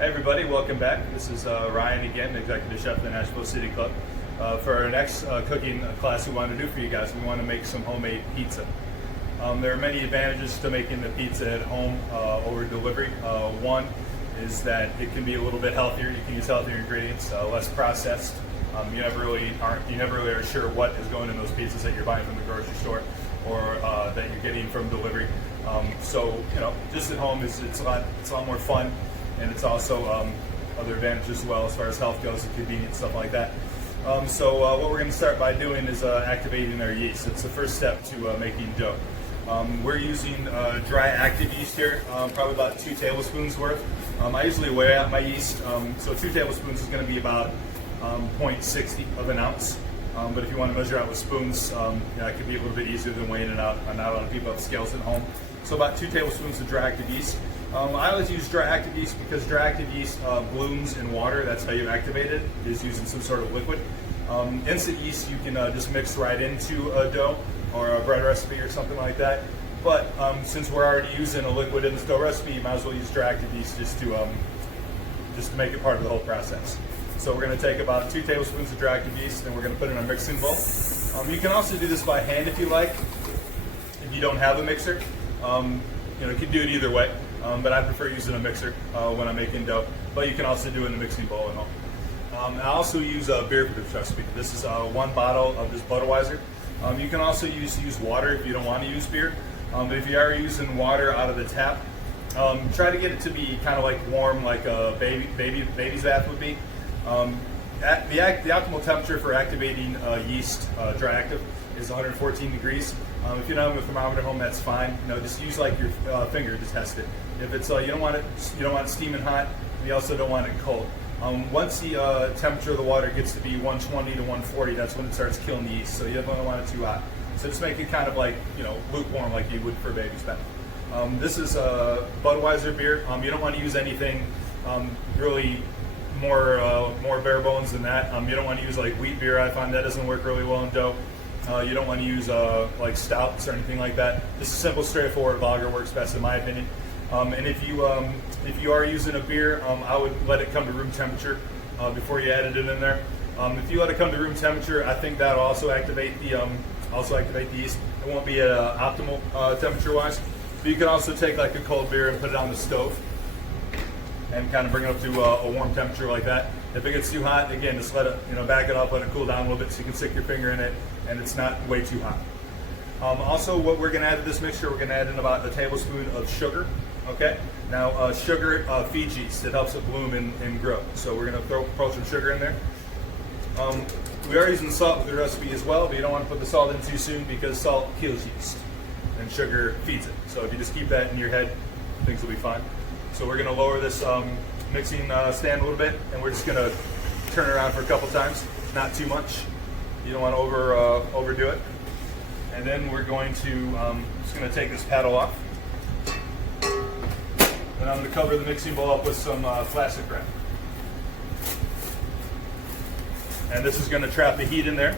Hey everybody, welcome back. This is Ryan again, Executive Chef of the Nashville City Club. For our next cooking class we want to do for you guys, we want to make some homemade pizza. There are many advantages to making the pizza at home over delivery. One is that it can be a little bit healthier. You can use healthier ingredients, less processed. You never really are sure what is going in those pizzas that you're buying from the grocery store or that you're getting from delivery. So just at home it's a lot more fun. And it's also other advantages as well as far as health goes and convenience, stuff like that. So what we're going to start by doing is activating our yeast. It's the first step to making dough. We're using dry active yeast here, probably about 2 tablespoons worth. I usually weigh out my yeast, so 2 tablespoons is going to be about 0.60 of an ounce. But if you want to measure out with spoons, it could be a little bit easier than weighing it out. Not a lot of people have scales at home. So about 2 tablespoons of dry active yeast. I always use dry active yeast because dry active yeast blooms in water. That's how you activate it, is using some sort of liquid. Instant yeast you can just mix right into a dough or a bread recipe or something like that. But since we're already using a liquid in this dough recipe, you might as well use dry active yeast just to make it part of the whole process. So we're going to take about 2 tablespoons of dry active yeast and we're going to put it in a mixing bowl. You can also do this by hand if you like, if you don't have a mixer. You can do it either way. But I prefer using a mixer when I'm making dough. But you can also do it in a mixing bowl at home. I also use beer for this recipe. This is 1 bottle of this Budweiser. You can also use water if you don't want to use beer. But if you are using water out of the tap, try to get it to be kind of like warm, like a baby's bath would be. The optimal temperature for activating yeast, dry active, is 114 degrees. If you don't have a thermometer at home, that's fine. Just use like your finger to test it. If it's you don't want it steaming hot, you also don't want it cold. Once the temperature of the water gets to be 120 to 140, that's when it starts killing the yeast. So you don't want it too hot. So just make it kind of like lukewarm, like you would for a baby's bath. This is Budweiser beer. You don't want to use anything really more bare bones than that. You don't want to use like wheat beer. I find that doesn't work really well in dough. You don't want to use like stouts or anything like that. Just a simple, straightforward lager works best in my opinion. And if you are using a beer, I would let it come to room temperature before you added it in there. If you let it come to room temperature, I think that'll also activate the yeast. It won't be at optimal temperature wise. But you can also take like a cold beer and put it on the stove and kind of bring it up to a warm temperature like that. If it gets too hot, again, just let it, back it up, let it cool down a little bit so you can stick your finger in it and it's not way too hot. Also, what we're going to add to this mixture, we're going to add in about a tablespoon of sugar. Okay. Now, sugar feeds yeast. It helps it bloom and grow. So we're going to throw some sugar in there. We are using salt with the recipe as well, but you don't want to put the salt in too soon because salt kills yeast and sugar feeds it. So if you just keep that in your head, things will be fine. So we're going to lower this mixing stand a little bit, and we're just going to turn it around for a couple times, not too much. You don't want to overdo it. And then we're going to just going to take this paddle off, and I'm going to cover the mixing bowl up with some plastic wrap. And this is going to trap the heat in there,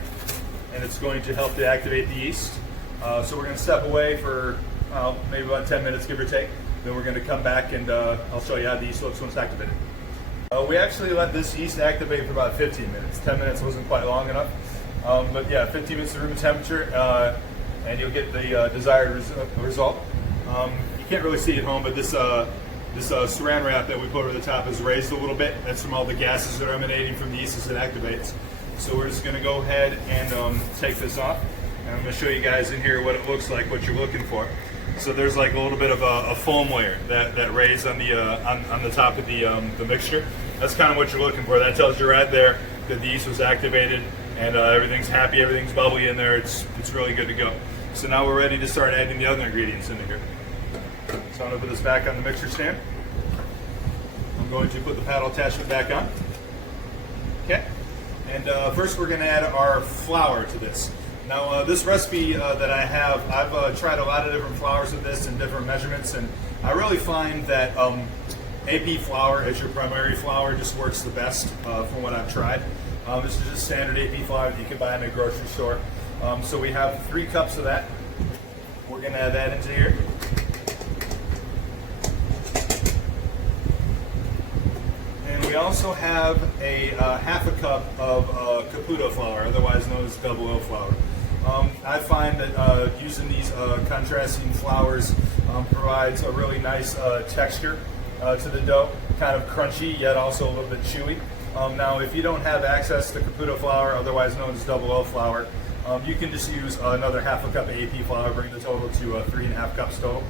and it's going to help to activate the yeast. So we're going to step away for maybe about 10 minutes, give or take. Then we're going to come back and I'll show you how the yeast looks when it's activated. We actually let this yeast activate for about 15 minutes. 10 minutes wasn't quite long enough. But yeah, 15 minutes of room temperature and you'll get the desired result. You can't really see it at home, but this saran wrap that we put over the top is raised a little bit. That's from all the gases that are emanating from the yeast as it activates. So we're just going to go ahead and take this off. And I'm going to show you guys in here what it looks like, what you're looking for. So there's like a little bit of a foam layer that raised on the top of the mixture. That's kind of what you're looking for. That tells you right there that the yeast was activated and everything's happy, everything's bubbly in there. It's really good to go. So now we're ready to start adding the other ingredients into here. So I'm going to put this back on the mixer stand. I'm going to put the paddle attachment back on. Okay. And first we're going to add our flour to this. Now this recipe that I have, I've tried a lot of different flours with this and different measurements, and I really find that AP flour as your primary flour just works the best from what I've tried. This is just standard AP flour that you can buy in a grocery store. So we have 3 cups of that. We're going to add that into here. we also have a half a cup of Caputo flour, otherwise known as double O flour. I find that using these contrasting flours provides a really nice texture to the dough, kind of crunchy yet also a little bit chewy. Now, if you don't have access to Caputo flour, otherwise known as double O flour, you can just use another half a cup of AP flour, bring the total to 3.5 cups total.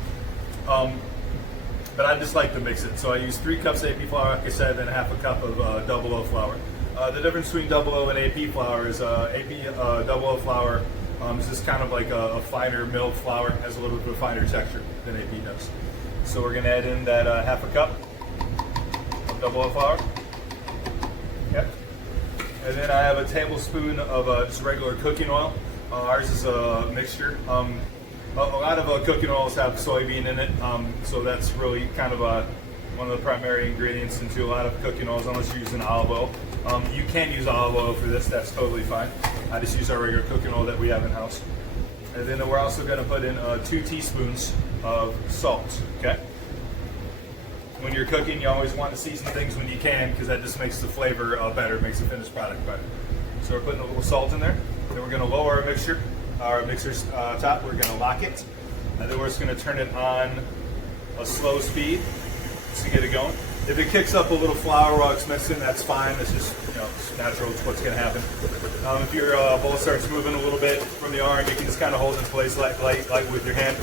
But I just like to mix it, so I use 3 cups of AP flour, like I said, and half a cup of double O flour. The difference between double O and AP flour is double O flour is just kind of like a finer milled flour, has a little bit of a finer texture than AP does. So we're going to add in that half a cup of double O flour. Yep. And then I have a tablespoon of just regular cooking oil. Ours is a mixture. A lot of cooking oils have soybean in it, so that's really kind of one of the primary ingredients into a lot of cooking oils, unless you're using olive oil. You can use olive oil for this, that's totally fine. I just use our regular cooking oil that we have in house. And then we're also going to put in 2 teaspoons of salt, okay? When you're cooking, you always want to season things when you can, because that just makes the flavor better, makes the finished product better. So we're putting a little salt in there. Then we're going to lower our mixer's top. We're going to lock it, and then we're just going to turn it on a slow speed to get it going. If it kicks up a little flour while it's mixing, that's fine. It's just, it's natural. It's what's going to happen. If your bowl starts moving a little bit from the arm, you can just kind of hold it in place like with your hand.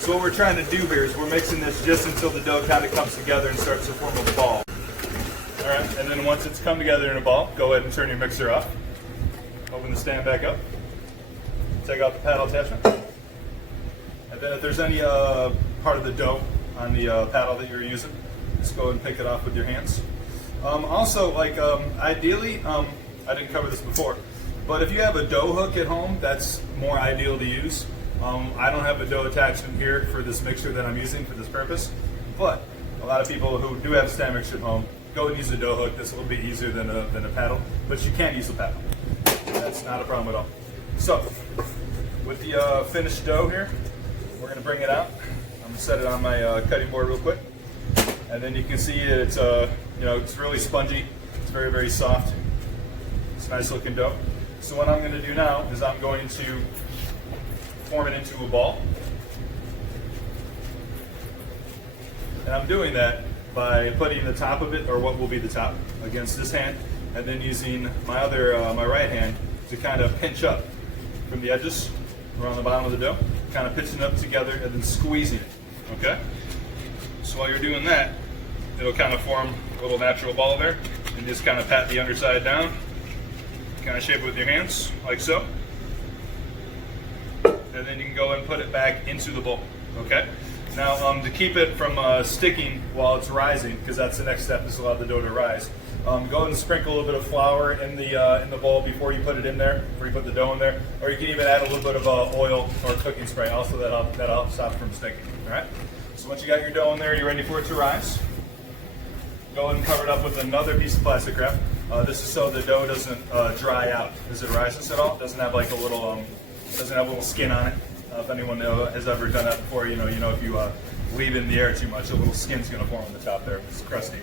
So what we're trying to do here is we're mixing this just until the dough kind of comes together and starts to form a ball. All right, and then once it's come together in a ball, go ahead and turn your mixer off. Open the stand back up. Take out the paddle attachment. And then if there's any part of the dough on the paddle that you're using, just go ahead and pick it off with your hands. Also, ideally, I didn't cover this before, but if you have a dough hook at home, that's more ideal to use. I don't have a dough attachment here for this mixture that I'm using for this purpose, but a lot of people who do have a stand mixer at home, go and use a dough hook. That's a little bit easier than a paddle, but you can use a paddle. That's not a problem at all. So, with the finished dough here, we're going to bring it out. I'm going to set it on my cutting board real quick, and then you can see it's it's really spongy. It's very, very soft. It's a nice looking dough. So what I'm going to do now is I'm going to form it into a ball, and I'm doing that by putting the top of it, or what will be the top, against this hand, and then using my my right hand to kind of pinch up from the edges around the bottom of the dough, kind of pinching it up together and then squeezing it, okay? So while you're doing that, it'll kind of form a little natural ball there, and just kind of pat the underside down, kind of shape it with your hands, like so. And then you can go and put it back into the bowl, okay? Now, to keep it from sticking while it's rising, because that's the next step, is allow the dough to rise. Go ahead and sprinkle a little bit of flour in the bowl before you put it in there, before you put the dough in there, or you can even add a little bit of oil or cooking spray. Also, that'll stop from sticking. All right. So once you got your dough in there, you're ready for it to rise. Go ahead and cover it up with another piece of plastic wrap. This is so the dough doesn't dry out as it rises at all. It doesn't have like a little skin on it. If anyone has ever done that before, you know if you leave it in the air too much, a little skin's going to form on the top there. It's crusty,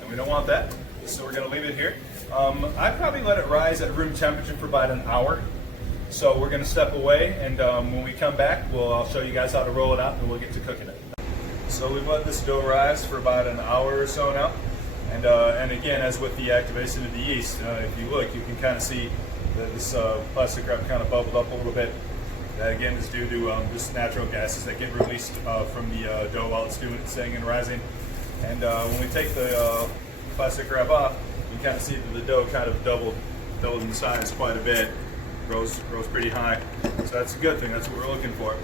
and we don't want that. So we're going to leave it here. I'd probably let it rise at room temperature for about an hour. So we're going to step away, and when we come back, I'll show you guys how to roll it out, and we'll get to cooking it. So we've let this dough rise for about an hour or so now. And again, as with the activation of the yeast, if you look, you can kind of see that this plastic wrap kind of bubbled up a little bit. That again is due to just natural gases that get released from the dough while it's staying and rising. And when we take the plastic wrap off, you can kind of see that the dough kind of doubled in size quite a bit. Rose pretty high. So that's a good thing. That's what we're looking for.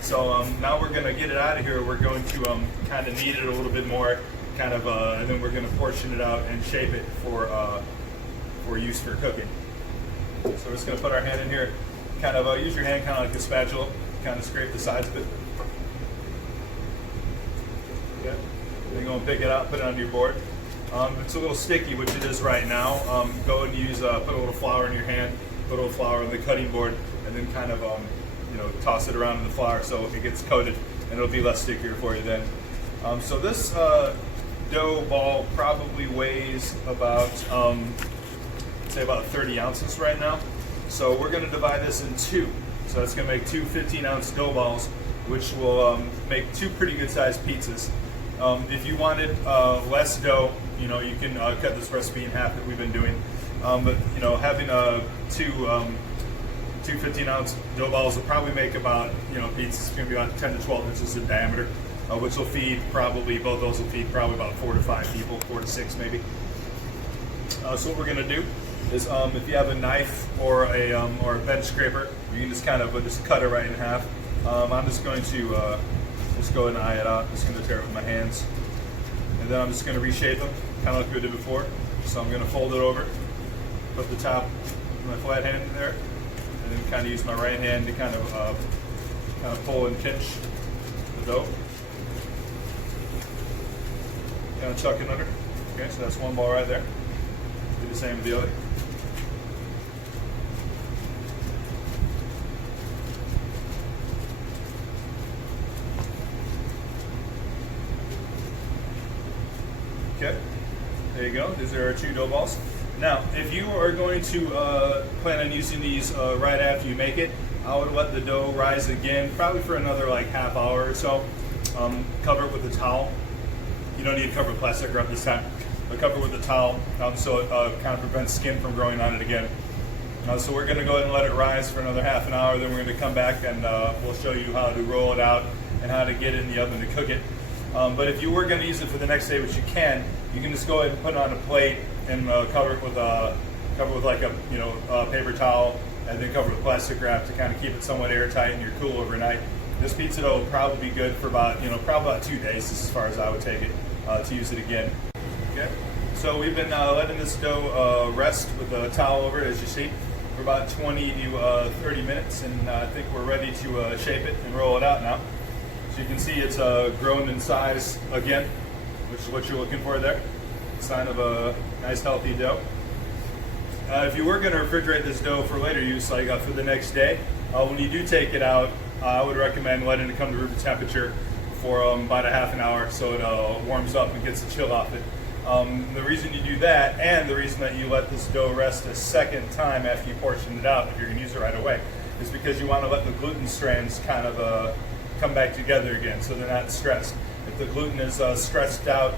So now we're going to get it out of here. We're going to kind of knead it a little bit more, and then we're going to portion it out and shape it for use for cooking. So we're just going to put our hand in here. Kind of use your hand kind of like a spatula, kind of scrape the sides of it. Yeah. Then go and pick it out, put it on your board. It's a little sticky, which it is right now. Go and use, put a little flour in your hand, put a little flour on the cutting board, and then kind of, toss it around in the flour so it gets coated, and it'll be less stickier for you then. So this dough ball probably weighs about, say about 30 ounces right now. So we're going to divide this in two. So that's going to make two 15-ounce dough balls, which will make two pretty good-sized pizzas. If you wanted less dough, you can cut this recipe in half that we've been doing. But having two 15-ounce dough balls will probably make about, pizzas going to be about 10 to 12 inches in diameter, which will feed probably, both those will feed probably about 4 to 5 people, 4 to 6 maybe. So what we're going to do is, if you have a knife or a bench scraper, you can just kind of just cut it right in half. I'm just going to just go and eye it out. I'm just going to tear it with my hands, and then I'm just going to reshape them, kind of like we did before. So I'm going to fold it over, put the top of my flat hand in there, and then kind of use my right hand to kind of pull and pinch the dough. Kind of chuck it under. Okay, so that's one ball right there. Do the same with the other. Okay, there you go. These are our two dough balls. Now, if you are going to plan on using these right after you make it, I would let the dough rise again, probably for another like half hour or so. Cover it with a towel. You don't need to cover with plastic wrap this time, but cover it with a towel so it kind of prevents skin from growing on it again. So we're going to go ahead and let it rise for another half an hour. Then we're going to come back and we'll show you how to roll it out and how to get it in the oven to cook it. But if you were going to use it for the next day, which you can just go ahead and put it on a plate and cover it with like a paper towel, and then cover it with plastic wrap to kind of keep it somewhat airtight and you're cool overnight. This pizza dough will probably be good for about probably about 2 days, as far as I would take it to use it again. Okay, so we've been letting this dough rest with a towel over it, as you see, for about 20 to 30 minutes, and I think we're ready to shape it and roll it out now. So you can see it's grown in size again, which is what you're looking for there. Sign of a nice healthy dough. If you were going to refrigerate this dough for later use, like for the next day, when you do take it out, I would recommend letting it come to room temperature for about a half an hour so it warms up and gets the chill off it. The reason you do that, and the reason that you let this dough rest a second time after you portion it out, if you're going to use it right away, is because you want to let the gluten strands kind of come back together again, so they're not stressed. If the gluten is stressed out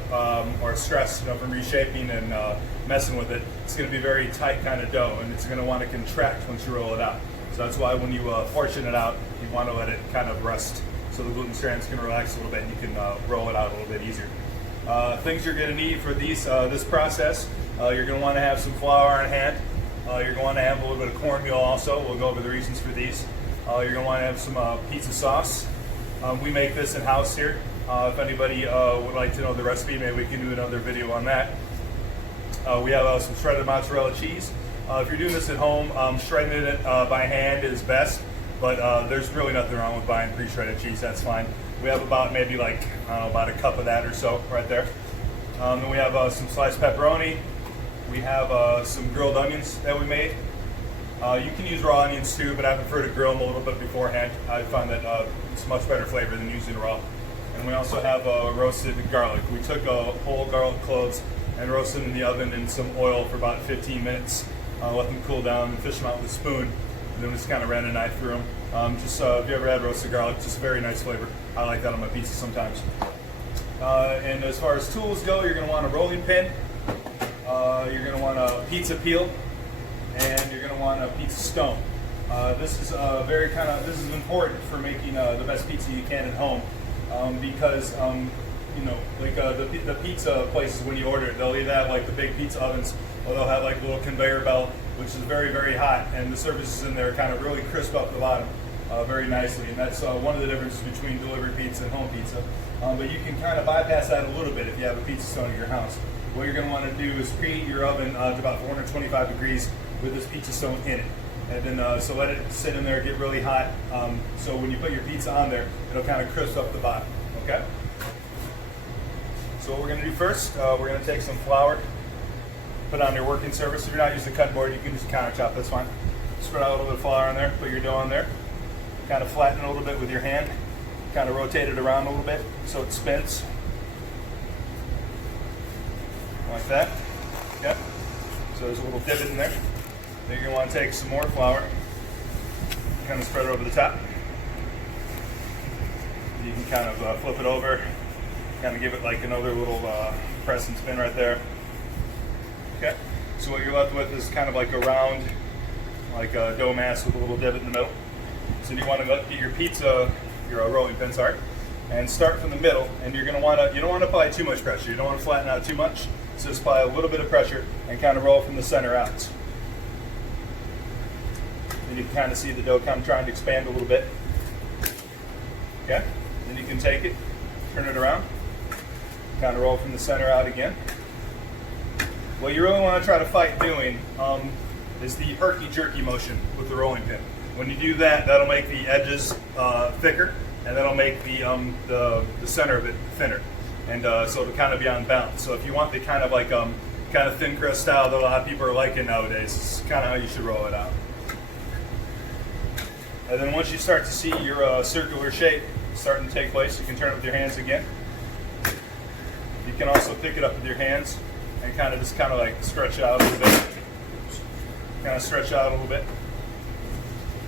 or stressed from reshaping and messing with it, it's going to be very tight kind of dough, and it's going to want to contract once you roll it out. So that's why when you portion it out, you want to let it kind of rest so the gluten strands can relax a little bit and you can roll it out a little bit easier. Things you're going to need for this process, you're going to want to have some flour on hand. You're going to have a little bit of cornmeal also. We'll go over the reasons for these. You're going to want to have some pizza sauce. We make this in-house here. If anybody would like to know the recipe, maybe we can do another video on that. We have some shredded mozzarella cheese. If you're doing this at home, shredding it by hand is best, but there's really nothing wrong with buying pre-shredded cheese. That's fine. We have about maybe about a cup of that or so right there. Then we have some sliced pepperoni. We have some grilled onions that we made. You can use raw onions too, but I prefer to grill them a little bit beforehand. I find that it's much better flavor than using raw. And we also have roasted garlic. We took whole garlic cloves and roasted them in the oven in some oil for about 15 minutes. Let them cool down and fish them out with a spoon. And then we just kind of ran a knife through them. If you ever had roasted garlic, just a very nice flavor. I like that on my pizza sometimes. And as far as tools go, you're going to want a rolling pin. You're going to want a pizza peel, and you're going to want a pizza stone. This is this is important for making the best pizza you can at home, because the pizza places, when you order it, they'll either have like the big pizza ovens, or they'll have like a little conveyor belt, which is very, very hot, and the surfaces in there kind of really crisp up the bottom very nicely, and that's one of the differences between delivery pizza and home pizza. But you can kind of bypass that a little bit if you have a pizza stone at your house. What you're going to want to do is preheat your oven to about 425 degrees with this pizza stone in it. And then, so let it sit in there, get really hot, so when you put your pizza on there, it'll kind of crisp up the bottom, okay? So what we're going to do first, we're going to take some flour, put it on your working surface. If you're not using a cutting board, you can use a counter chop, that's fine. Spread out a little bit of flour on there, put your dough on there, kind of flatten it a little bit with your hand, kind of rotate it around a little bit so it spins. like that. Okay. So there's a little divot in there. Then you're going to want to take some more flour, kind of spread it over the top. You can kind of flip it over, kind of give it like another little press and spin right there. Okay. So what you're left with is kind of like a round, like a dough mass with a little divot in the middle. So you want to get your pizza, your rolling pin, sorry, and start from the middle. And you're going to want to, you don't want to apply too much pressure. You don't want to flatten out too much. So just apply a little bit of pressure and kind of roll from the center out. And you can kind of see the dough kind of trying to expand a little bit. Okay. Then you can take it, turn it around, kind of roll from the center out again. What you really want to try to fight doing is the herky-jerky motion with the rolling pin. When you do that, that'll make the edges thicker, and that'll make the center of it thinner. And so it'll kind of be on balance. So if you want the kind of like kind of thin crust style that a lot of people are liking nowadays, it's kind of how you should roll it out. And then once you start to see your circular shape starting to take place, you can turn it with your hands again. You can also pick it up with your hands and kind of just kind of like stretch out a little bit. Kind of stretch out a little bit.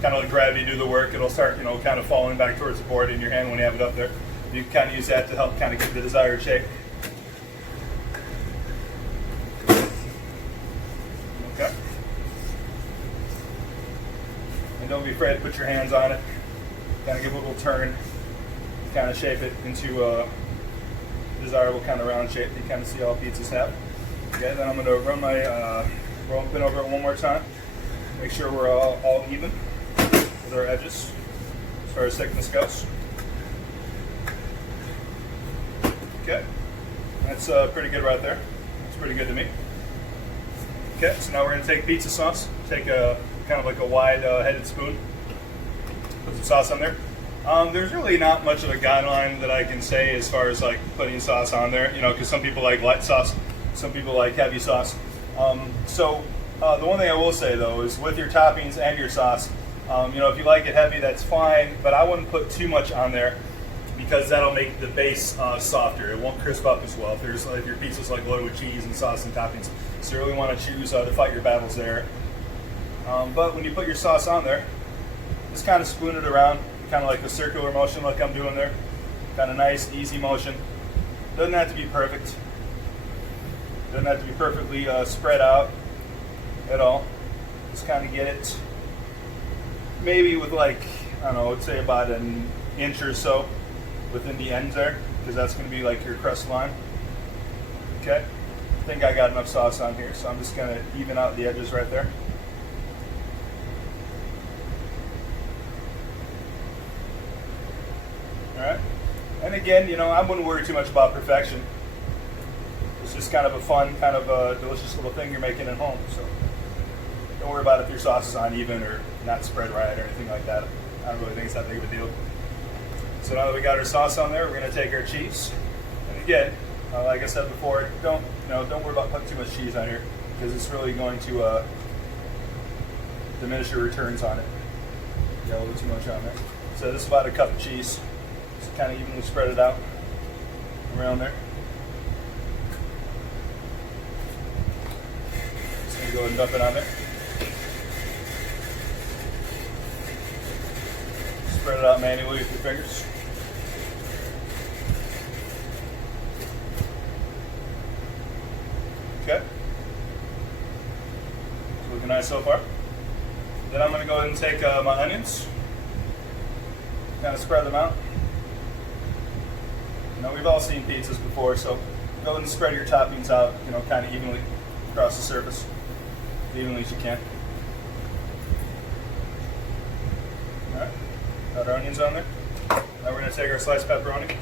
Kind of let gravity do the work. It'll start, kind of falling back towards the board in your hand when you have it up there. You can kind of use that to help kind of get the desired shape. Okay. And don't be afraid to put your hands on it. Kind of give it a little turn. Kind of shape it into a desirable kind of round shape that you kind of see all pizzas have. Okay, then I'm going to run my rolling pin over it one more time. Make sure we're all even with our edges as far as thickness goes. Okay, that's pretty good right there. That's pretty good to me. Okay, so now we're going to take pizza sauce. Take a kind of like a wide headed spoon. Put some sauce on there. There's really not much of a guideline that I can say as far as like putting sauce on there, because some people like light sauce, some people like heavy sauce. The one thing I will say though is with your toppings and your sauce, if you like it heavy, that's fine, but I wouldn't put too much on there because that'll make the base softer. It won't crisp up as well if your pizza's like loaded with cheese and sauce and toppings. So you really want to choose to fight your battles there. But when you put your sauce on there, just kind of spoon it around. Kind of like a circular motion like I'm doing there. Kind of nice, easy motion. Doesn't have to be perfect. Doesn't have to be perfectly spread out at all. Just kind of get it maybe with like, I don't know, I'd say about an inch or so within the ends there, because that's going to be like your crust line. Okay, I think I got enough sauce on here, so I'm just going to even out the edges right there. Alright, and again, I wouldn't worry too much about perfection. It's just kind of a fun, kind of a delicious little thing you're making at home. So don't worry about if your sauce is uneven or not spread right or anything like that. I don't really think it's that big of a deal. So now that we got our sauce on there, we're going to take our cheese. And again, like I said before, don't worry about putting too much cheese on here because it's really going to diminish your returns on it. You got a little too much on there. So this is about a cup of cheese. Kind of evenly spread it out around there. Just going to go ahead and dump it on there. Spread it out manually with your fingers. Okay. It's looking nice so far. Then I'm going to go ahead and take my onions. Kind of spread them out. We've all seen pizzas before, so go ahead and spread your toppings out, kind of evenly across the surface, as evenly as you can. All right, got our onions on there. Now we're going to take our sliced pepperoni.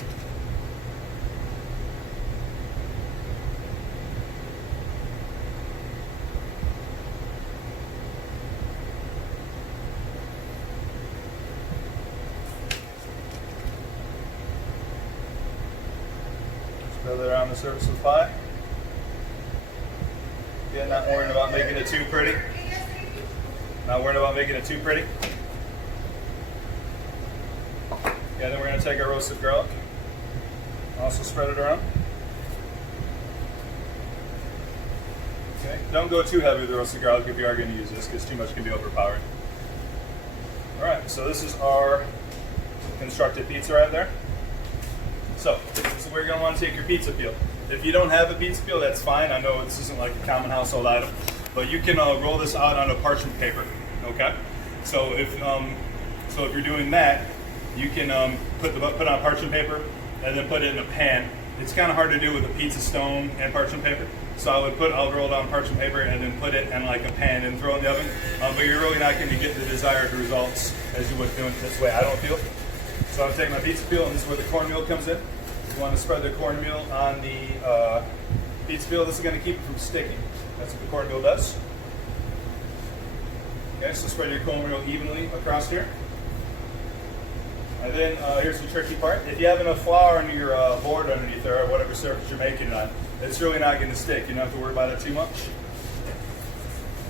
Spread it around the surface of the pie. Again, not worrying about making it too pretty. Not worrying about making it too pretty. Yeah, then we're going to take our roasted garlic. Also spread it around. Okay, don't go too heavy with the roasted garlic if you are going to use this, because too much can be overpowering. All right, so this is our constructed pizza right there. So this is where you're going to want to take your pizza peel. If you don't have a pizza peel, that's fine. I know this isn't like a common household item, but you can roll this out on a parchment paper. Okay, so if you're doing that, you can put on parchment paper and then put it in a pan. It's kind of hard to do with a pizza stone and parchment paper, so I'll roll it on parchment paper and then put it in like a pan and throw it in the oven. But you're really not going to get the desired results as you would doing it this way. I don't feel. So I'm taking my pizza peel, and this is where the cornmeal comes in. You want to spread the cornmeal on the pizza peel. This is going to keep it from sticking. That's what the cornmeal does. Okay, so spread your cornmeal evenly across here. And then here's the tricky part. If you have enough flour on your board underneath there, or whatever surface you're making it on, it's really not going to stick. You don't have to worry about it too much.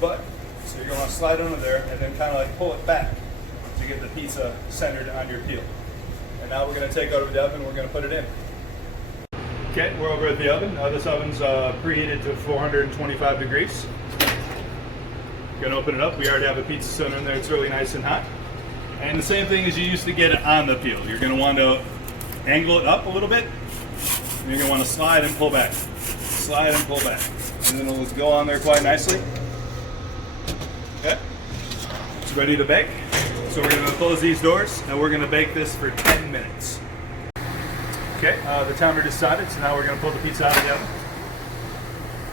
But, so you're going to want to slide under there and then kind of like pull it back to get the pizza centered on your peel. And now we're going to take it over the oven and we're going to put it in. Okay, we're over at the oven. This oven's preheated to 425 degrees. Going to open it up. We already have a pizza center in there. It's really nice and hot. And the same thing as you used to get it on the peel. You're going to want to angle it up a little bit. And you're going to want to slide and pull back. Slide and pull back. And then it'll go on there quite nicely. Okay. It's ready to bake. So we're going to close these doors and we're going to bake this for 10 minutes. Okay, the timer decided, so now we're going to pull the pizza out of the oven.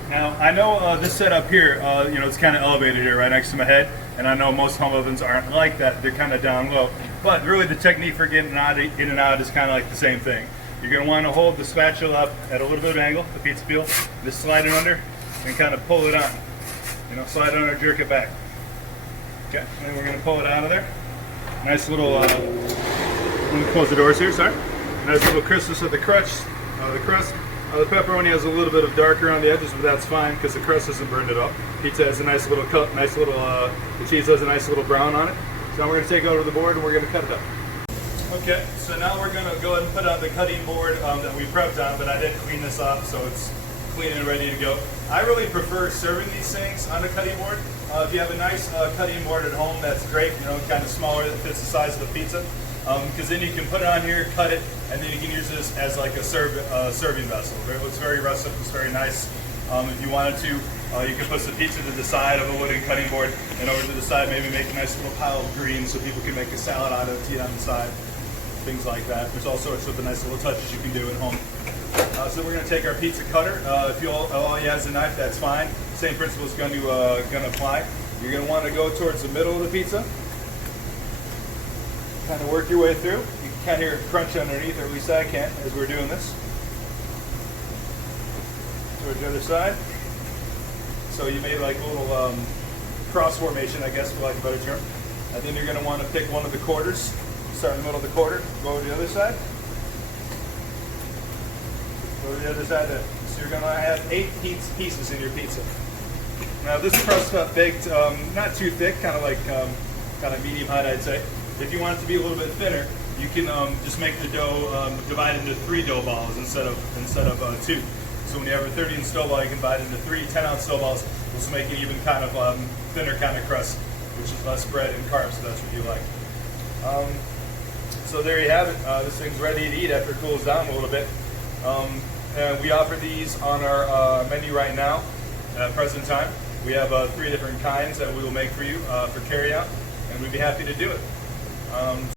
Now, I know this setup here, it's kind of elevated here right next to my head, and I know most home ovens aren't like that. They're kind of down low. But really the technique for getting in and out is kind of like the same thing. You're going to want to hold the spatula up at a little bit of an angle, the pizza peel, just slide it under and kind of pull it on. Slide it under, jerk it back. Okay, and then we're going to pull it out of there. Nice little, let me close the doors here, sorry. Nice little crispness of the crust. The pepperoni has a little bit of darker on the edges, but that's fine because the crust isn't burned at all. Pizza has a nice little cut, the cheese has a nice little brown on it. So now we're going to take it over to the board and we're going to cut it up. Okay, so now we're going to go ahead and put on the cutting board that we prepped on, but I didn't clean this up, so it's clean and ready to go. I really prefer serving these things on a cutting board. If you have a nice cutting board at home, that's great, kind of smaller that fits the size of the pizza. Because then you can put it on here, cut it, and then you can use this as like a serving vessel. It looks very rustic, it's very nice. If you wanted to, you can put the pizza to the side of a wooden cutting board, and over to the side maybe make a nice little pile of greens so people can make a salad out of it, eat on the side, things like that. There's all sorts of nice little touches you can do at home. So we're going to take our pizza cutter. If all you have is a knife, that's fine. Same principle is going to apply. You're going to want to go towards the middle of the pizza. Kind of work your way through. You can kind of hear it crunch underneath, or at least I can, as we're doing this. Towards the other side. So you made like a little cross formation, I guess, for lack of a better term. And then you're going to want to pick one of the quarters. Start in the middle of the quarter, go to the other side. Go to the other side there. So you're going to have 8 pieces in your pizza. Now this crust got baked not too thick, kind of medium height, I'd say. If you want it to be a little bit thinner, you can just make the dough divide into 3 dough balls instead of 2. So when you have a 30-inch dough ball, you can divide into 3 10-ounce dough balls. This will make an even kind of thinner kind of crust, which is less bread and carbs, so that's what you like. So there you have it. This thing's ready to eat after it cools down a little bit. And we offer these on our menu right now at present time. We have 3 different kinds that we will make for you for carry out, and we'd be happy to do it.